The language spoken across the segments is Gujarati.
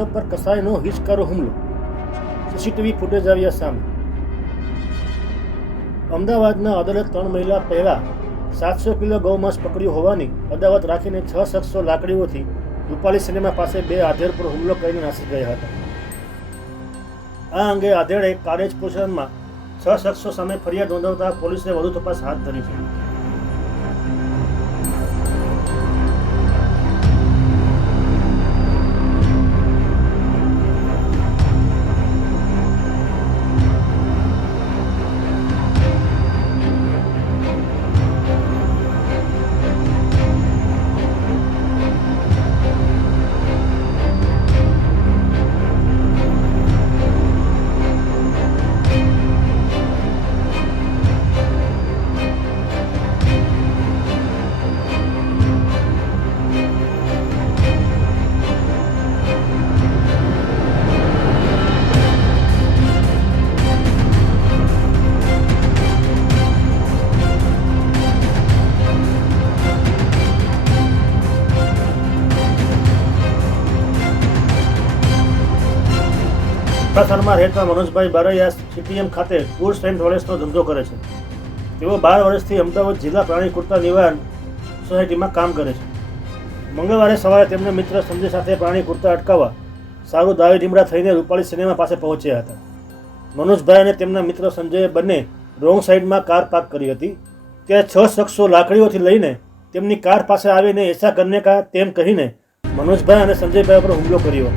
શખ્સ પર કસાઈનો હિચકારો હુમલો, સીસીટીવી ફૂટેજ આવ્યા સામે। અમદાવાદના અદાલત 3 મહિના પહેલા 700 કિલો ગૌમાંસ પકડ્યું હોવાની અદાવત રાખીને 6 શખ્સો લાકડીઓથી રૂપાલી સિનેમા પાસે 2 આધેડ પર હુમલો કરીને નાસી ગયા હતા। આ અંગે આધેડે કારેજ પોલીસમાં 6 શખ્સો સામે ફરિયાદ નોંધાવતા પોલીસે વધુ તપાસ હાથ ધરી છે। અબડાસામાં રહેતા મનોજભાઈ બારૈયા સીટીએમ ખાતે ટૂર્સ એન્ડ ટ્રાવેલ્સનો ધંધો કરે છે। તેઓ 12 વર્ષથી અમદાવાદ જિલ્લા પ્રાણી કુર્તા નિવારણ સોસાયટીમાં કામ કરે છે। મંગળવારે સવારે તેમના મિત્ર સંજય સાથે પ્રાણી કુર્તા અટકાવવા સારું દાવી ઢીમડા થઈને રૂપાલી સિનેમા પાસે પહોંચ્યા હતા। મનોજભાઈ અને તેમના મિત્ર સંજયે બંને રોંગ સાઈડમાં કાર પાર્ક કરી હતી। ત્યારે 6 શખ્સો લાકડીઓથી લઈને તેમની કાર પાસે આવીને એસા કરને કા તેમ કહીને મનોજભાઈ અને સંજયભાઈ પર હુમલો કર્યો।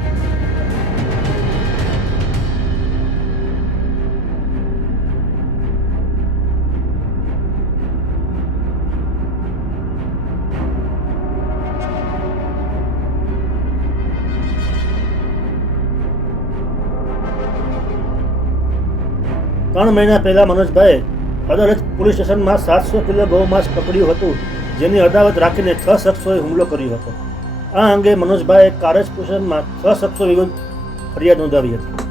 ત્રણ મહિના પહેલા મનોજભાઈએ અદાલત પોલીસ સ્ટેશનમાં 700 કિલો ગૌમાંસ પકડ્યું હતું, જેની અદાવત રાખીને 6 શખ્સોએ હુમલો કર્યો હતો। આ અંગે મનોજભાઈએ કારેજ સ્ટેશનમાં 6 શખ્સો વિરુદ્ધ ફરિયાદ નોંધાવી હતી।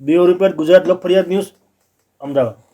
બ્યુરો રિપોર્ટ, ગુજરાત લોક ફરિયાદ ન્યૂઝ, અમદાવાદ।